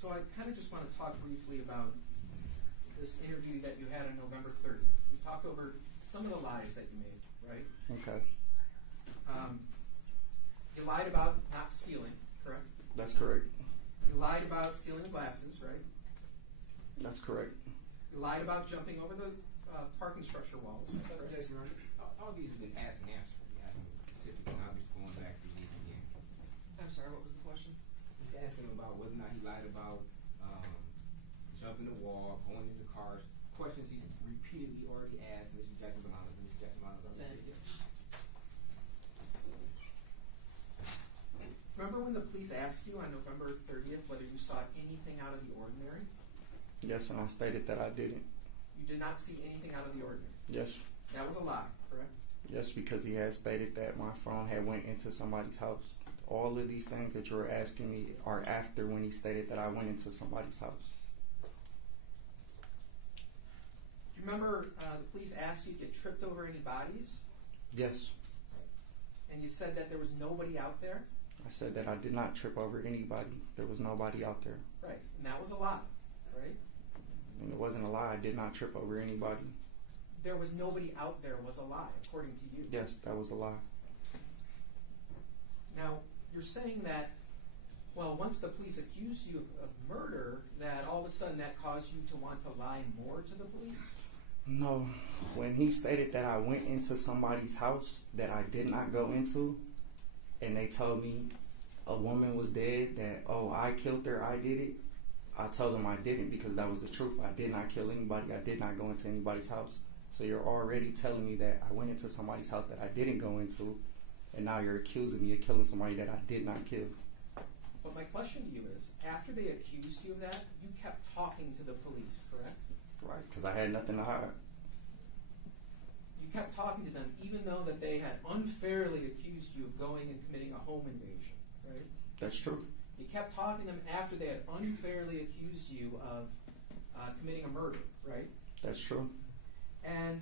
So I kind of just want to talk briefly about this interview that you had on November 30th. We talked over some of the lies that you made, right? Okay. You lied about not stealing, correct? That's correct. You lied about stealing glasses, right? That's correct. You lied about jumping over the parking structure walls. Objection, Your Honor. All these have been asked and answered. We asked them specifically, and I'm just going back to these again. I'm sorry, what was the question? Just asking him about whether or not he lied about jumping the wall, going into cars. Questions he's repeatedly already asked Mr. Jackson-Bolanos and Mr. Jackson-Bolanos on the city. Remember when the police asked you on November 30th whether you saw anything out of the ordinary? Yes, and I stated that I didn't. You did not see anything out of the ordinary. Yes. That was a lie, correct? Yes, because he had stated that my phone had went into somebody's house. All of these things that you're asking me are after when he stated that I went into somebody's house. Do you remember the police asked you if you tripped over any bodies? Yes. And you said that there was nobody out there? I said that I did not trip over anybody. There was nobody out there. Right. And that was a lie, right? And it wasn't a lie. I did not trip over anybody. There was nobody out there was a lie, according to you. Yes, that was a lie. Now, you're saying that, well, once the police accused you of murder, that all of a sudden that caused you to want to lie more to the police? No. When he stated that I went into somebody's house that I did not go into, and they told me a woman was dead, that, oh, I killed her, I did it, I told them I didn't because that was the truth. I did not kill anybody. I did not go into anybody's house. So you're already telling me that I went into somebody's house that I didn't go into, and now you're accusing me of killing somebody that I did not kill. But my question to you is, after they accused you of that, you kept talking to the police, correct? Right, because I had nothing to hide. You kept talking to them even though that they had unfairly accused you of going and committing a home invasion, right? That's true. You kept talking to them after they had unfairly accused you of committing a murder, right? That's true. And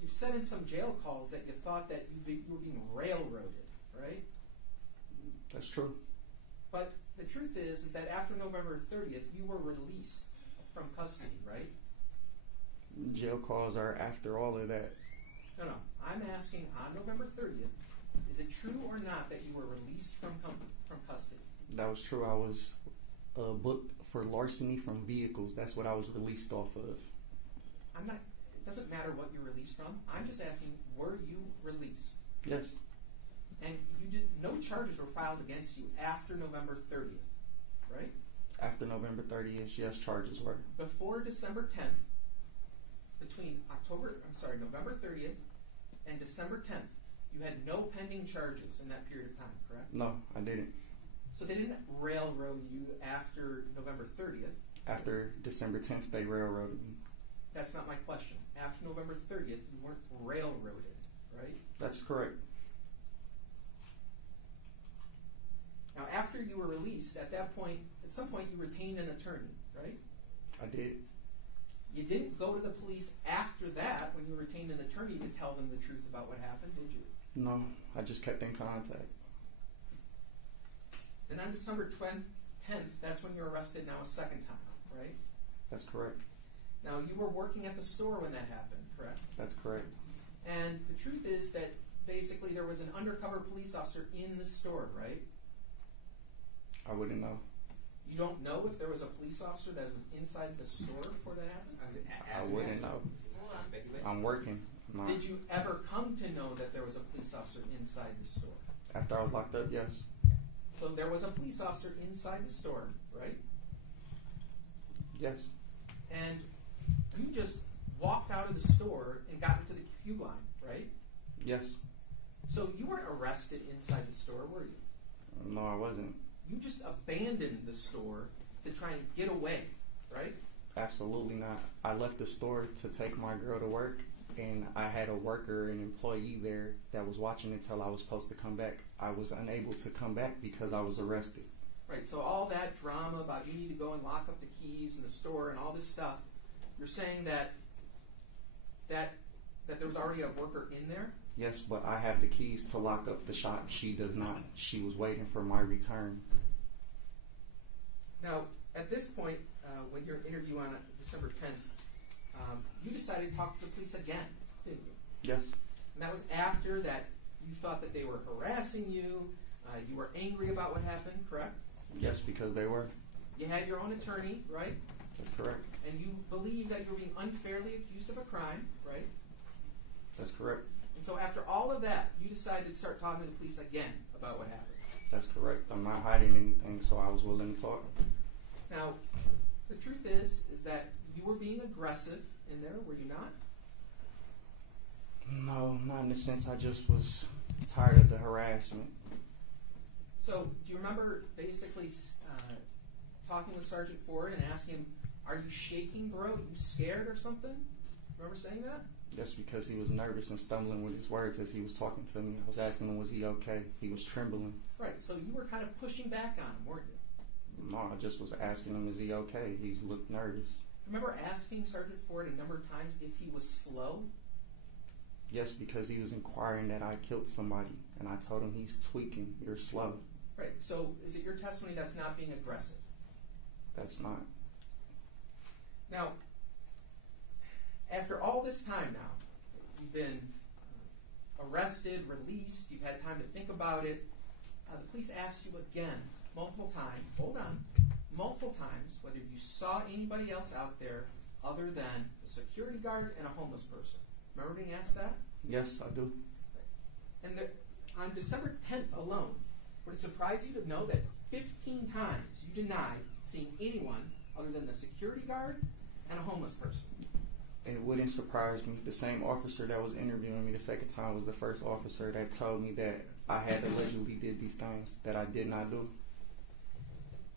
you've sent in some jail calls that you thought that you were being railroaded, right? That's true. But the truth is that after November 30th, you were released from custody, right? Jail calls are after all of that. No. I'm asking on November 30th, is it true or not that you were released from custody? That was true. I was booked for larceny from vehicles. That's what I was released off of. It doesn't matter what you're released from. I'm just asking, were you released? Yes. And no charges were filed against you after November 30th, right? After November 30th, yes, charges were. Before December 10th, between November 30th and December 10th, you had no pending charges in that period of time, correct? No, I didn't. So they didn't railroad you after November 30th. After December 10th, they railroaded me. That's not my question. After November 30th, you weren't railroaded, right? That's correct. Now, after you were released, at some point, you retained an attorney, right? I did. You didn't go to the police after that, when you retained an attorney, to tell them the truth about what happened, did you? No, I just kept in contact. Then on December 10th, that's when you were arrested now a second time, right? That's correct. Now, you were working at the store when that happened, correct? That's correct. And the truth is that basically there was an undercover police officer in the store, right? I wouldn't know. You don't know if there was a police officer that was inside the store before that happened? I wouldn't know. I'm working. Did you ever come to know that there was a police officer inside the store? After I was locked up, yes. So there was a police officer inside the store, right? Yes. And you just walked out of the store and got into the queue line, right? Yes. So you weren't arrested inside the store, were you? No, I wasn't. You just abandoned the store to try and get away, right? Absolutely not. I left the store to take my girl to work, and I had a worker, an employee there that was watching until I was supposed to come back. I was unable to come back because I was arrested. Right, so all that drama about you need to go and lock up the keys in the store and all this stuff, you're saying that there was already a worker in there? Yes, but I have the keys to lock up the shop. She does not. She was waiting for my return. Now, at this point, when your interview on December 10th, you decided to talk to the police again, didn't you? Yes. And that was after that you thought that they were harassing you, you were angry about what happened, correct? Yes, because they were. You had your own attorney, right? That's correct. And you believe that you were being unfairly accused of a crime, right? That's correct. And so after all of that, you decided to start talking to the police again about what happened. That's correct. I'm not hiding anything, so I was willing to talk. Now, the truth is that you were being aggressive in there, were you not? No, not in the sense I just was tired of the harassment. So, do you remember basically talking with Sergeant Ford and asking him, "Are you shaking, bro? Are you scared or something?" Remember saying that? Yes, because he was nervous and stumbling with his words as he was talking to me. I was asking him, was he okay? He was trembling. Right, so you were kind of pushing back on him, weren't you? No, I just was asking him, is he okay? He looked nervous. Remember asking Sergeant Ford a number of times if he was slow? Yes, because he was inquiring that I killed somebody, and I told him he's tweaking. You're slow. Right, so is it your testimony that's not being aggressive? That's not. Now, after all this time now, you've been arrested, released, you've had time to think about it, the police asked you again, multiple times, whether you saw anybody else out there other than the security guard and a homeless person. Remember being asked that? Yes, I do. And on December 10th alone, would it surprise you to know that 15 times you denied seeing anyone other than the security guard and a homeless person? It wouldn't surprise me. The same officer that was interviewing me the second time was the first officer that told me that I had allegedly did these things that I did not do.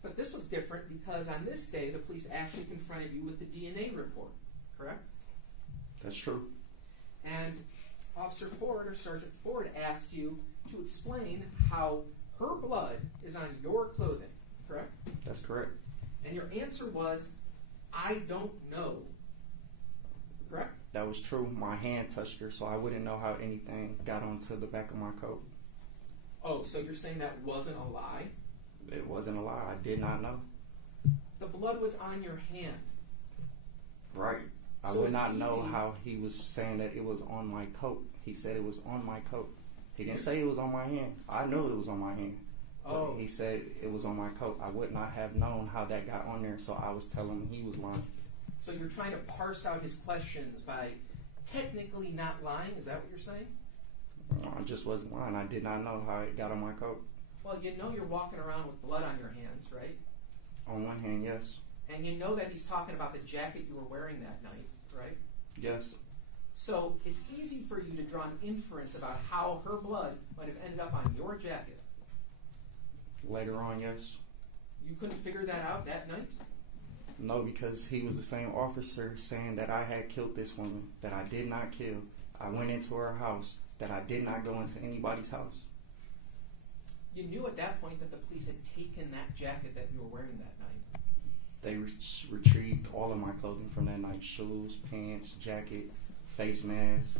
But this was different because on this day, the police actually confronted you with the DNA report, correct? That's true. And Officer Ford, or Sergeant Ford, asked you to explain how her blood is on your clothing, correct? That's correct. And your answer was, I don't know. Correct? That was true. My hand touched her, so I wouldn't know how anything got onto the back of my coat. Oh, so you're saying that wasn't a lie? It wasn't a lie. I did not know. The blood was on your hand. Right. I So would it's not know easy. how he was saying that it was on my coat. He said it was on my coat. He didn't say it was on my hand. I knew it was on my hand. But Oh. he said it was on my coat. I would not have known how that got on there, so I was telling him he was lying. So you're trying to parse out his questions by technically not lying? Is that what you're saying? I just wasn't lying. I did not know how it got on my coat. Well, you know you're walking around with blood on your hands, right? On one hand, yes. And you know that he's talking about the jacket you were wearing that night, right? Yes. So it's easy for you to draw an inference about how her blood might have ended up on your jacket. Later on, yes. You couldn't figure that out that night? No, because he was the same officer saying that I had killed this woman, that I did not kill. I went into her house, that I did not go into anybody's house. You knew at that point that the police had taken that jacket that you were wearing that night. They retrieved all of my clothing from that night. Shoes, pants, jacket, face mask,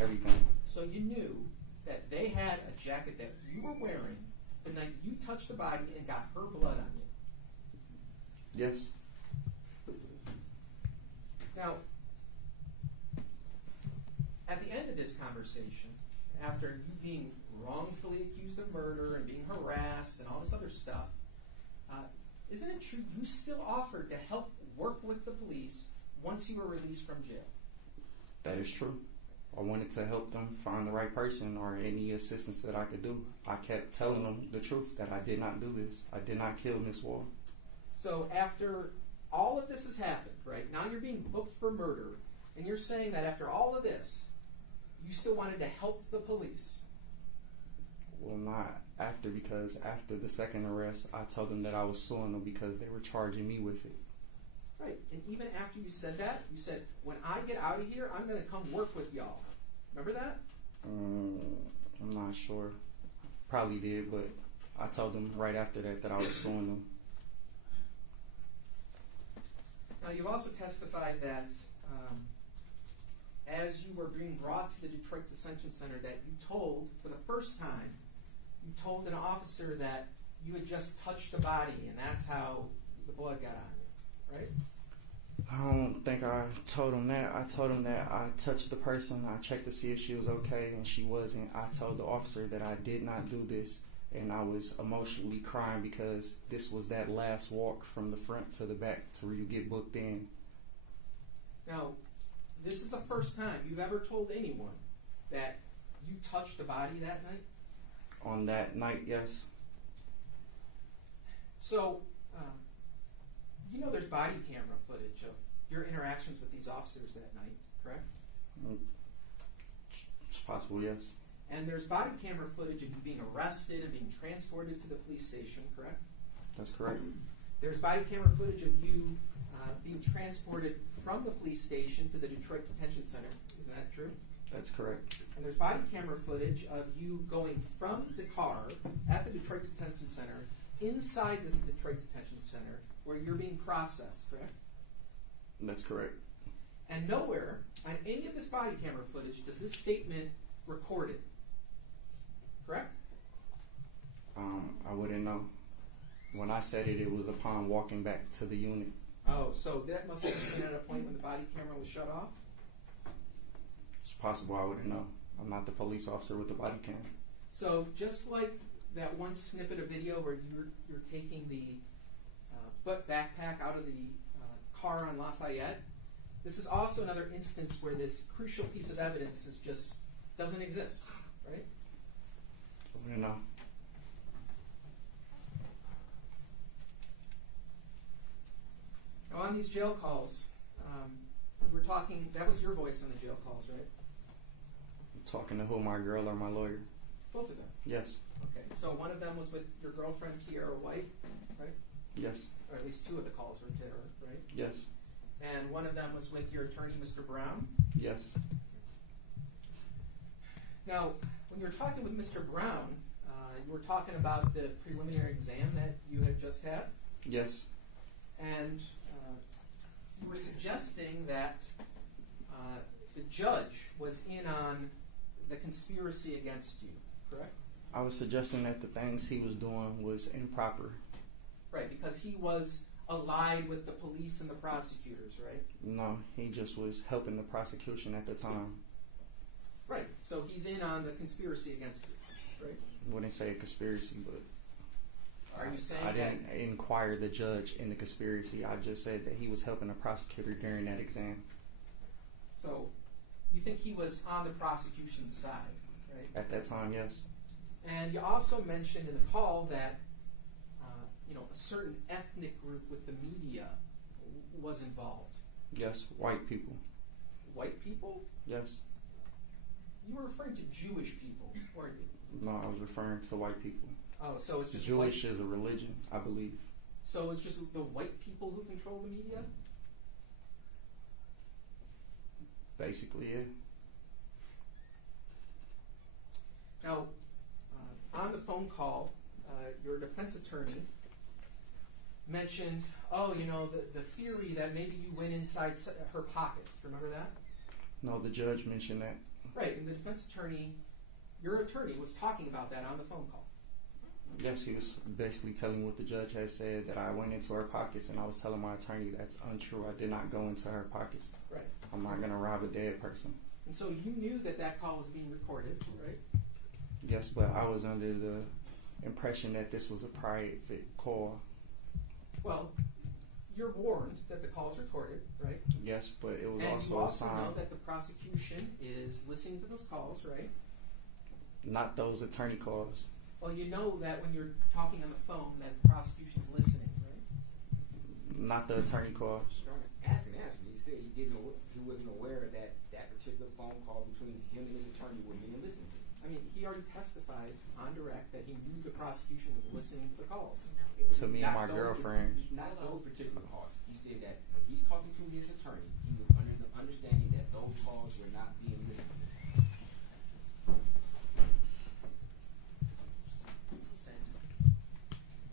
everything. So you knew that they had a jacket that you were wearing the night you touched the body and got her blood on you. Yes. Now, at the end of this conversation, after you being wrongfully accused of murder and being harassed and all this other stuff, isn't it true you still offered to help work with the police once you were released from jail? That is true. I wanted to help them find the right person or any assistance that I could do. I kept telling them the truth, that I did not do this. I did not kill Miss Woll. So after all of this has happened, right, now you're being booked for murder, and you're saying that after all of this, you still wanted to help the police. Well, not after, because after the second arrest, I told them that I was suing them because they were charging me with it. Right, and even after you said that, you said, when I get out of here, I'm going to come work with y'all. Remember that? I'm not sure. Probably did, but I told them right after that I was suing them. Now, you've also testified that as you were being brought to the Detroit Detention Center, that you told, for the first time, you told an officer that you had just touched the body, and that's how the blood got on you, right? I don't think I told him that. I told him that I touched the person, I checked to see if she was okay, and she wasn't. I told the officer that I did not do this, and I was emotionally crying because this was that last walk from the front to the back to where you get booked in. Now, this is the first time you've ever told anyone that you touched the body that night? On that night, yes. So, you know there's body camera footage of your interactions with these officers that night, correct? It's possible, yes. And there's body camera footage of you being arrested and being transported to the police station, correct? That's correct. There's body camera footage of you being transported from the police station to the Detroit Detention Center. Isn't that true? That's correct. And there's body camera footage of you going from the car at the Detroit Detention Center inside this Detroit Detention Center where you're being processed, correct? That's correct. And nowhere on any of this body camera footage does this statement record it. Correct? I wouldn't know. When I said it, it was upon walking back to the unit. Oh, so that must have been at a point when the body camera was shut off? It's possible, I wouldn't know. I'm not the police officer with the body cam. So just like that one snippet of video where you're taking the backpack out of the car on Lafayette, this is also another instance where this crucial piece of evidence doesn't exist, right? I wouldn't know. Now on these jail calls, we're talking, that was your voice on the jail calls, right? Talking to who, my girl or my lawyer? Both of them. Yes. Okay, so one of them was with your girlfriend, Tiara White, right? Yes. Or at least two of the calls were to her, right? Yes. And one of them was with your attorney, Mr. Brown? Yes. Now, when you were talking with Mr. Brown, you were talking about the preliminary exam that you had just had, Yes. and you were suggesting that the judge was in on the conspiracy against you, correct? I was suggesting that the things he was doing was improper. Right, because he was allied with the police and the prosecutors, right? No, he just was helping the prosecution at the time. Right, so he's in on the conspiracy against you, right? Wouldn't say a conspiracy, but Are you saying I that? didn't inquire the judge in the conspiracy. I just said that he was helping the prosecutor during that exam. So you think he was on the prosecution's side, right? At that time, yes. And you also mentioned in the call that a certain ethnic group with the media was involved. Yes, white people. White people? Yes. You were referring to Jewish people, weren't you? No, I was referring to white people. Oh, so it's just Jewish white, is a religion, I believe. so it's just the white people who control the media? Basically, yeah. Now, on the phone call, your defense attorney mentioned, the theory that maybe you went inside her pockets. Remember that? No, the judge mentioned that. Right, and the defense attorney, your attorney, was talking about that on the phone call. Yes, he was basically telling what the judge had said, that I went into her pockets, and I was telling my attorney that's untrue. I did not go into her pockets. Right. I'm not going to rob a dead person. And so you knew that call was being recorded, right? Yes, but I was under the impression that this was a private call. Well, you're warned that the call is recorded, right? Yes, but it was And also you a also sign. know that the prosecution is listening to those calls, right? Not those attorney calls. Well, you know that when you're talking on the phone that the prosecution's listening, right? Not the attorney calls. Ask and answer. He said he wasn't aware that particular phone call between him and his attorney were being listened to. I mean, he already testified on direct that he knew the prosecution was listening to the calls. To me and my girlfriend. Not those particular calls. He said that when he's talking to his attorney, he was under the understanding that those calls were not being listened to.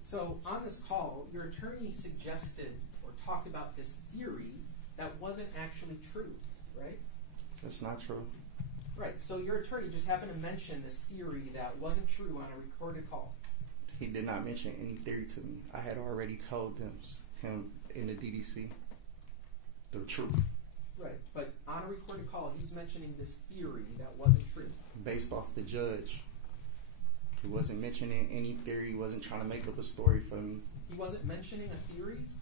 So on this call, your attorney suggested or talked about this theory that wasn't actually true, right? That's not true. Right, so your attorney just happened to mention this theory that wasn't true on a recorded call. He did not mention any theory to me. I had already told him in the DDC the truth. Right, but on a recorded call, he's mentioning this theory that wasn't true. Based off the judge. He wasn't mentioning any theory. He wasn't trying to make up a story for me. He wasn't mentioning a theories?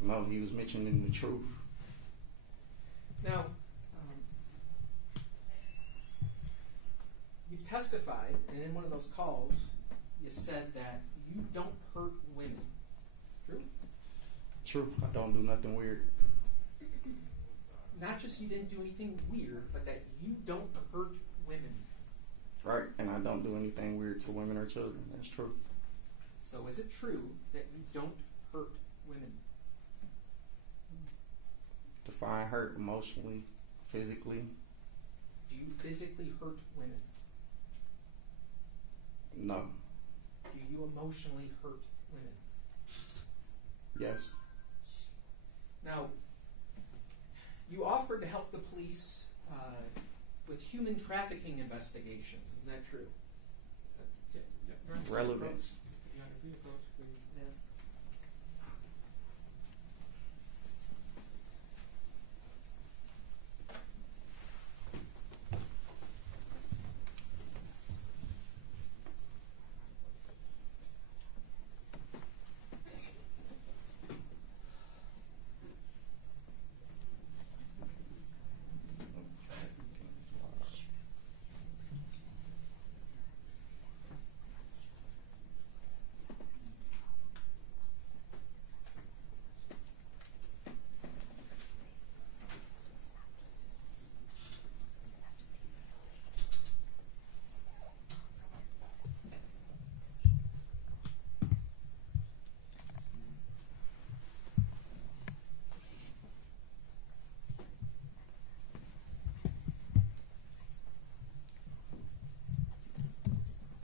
No, he was mentioning the truth. Now, you've testified, and in one of those calls, you said that you don't hurt women. True? True. I don't do nothing weird. Not just you didn't do anything weird, but that you don't hurt women. Right. And I don't do anything weird to women or children. That's true. So is it true that you don't hurt women? Define hurt emotionally, physically. Do you physically hurt women? No. Do you emotionally hurt women? Yes. Now, you offered to help the police with human trafficking investigations. Is that true? Relevance. Yes.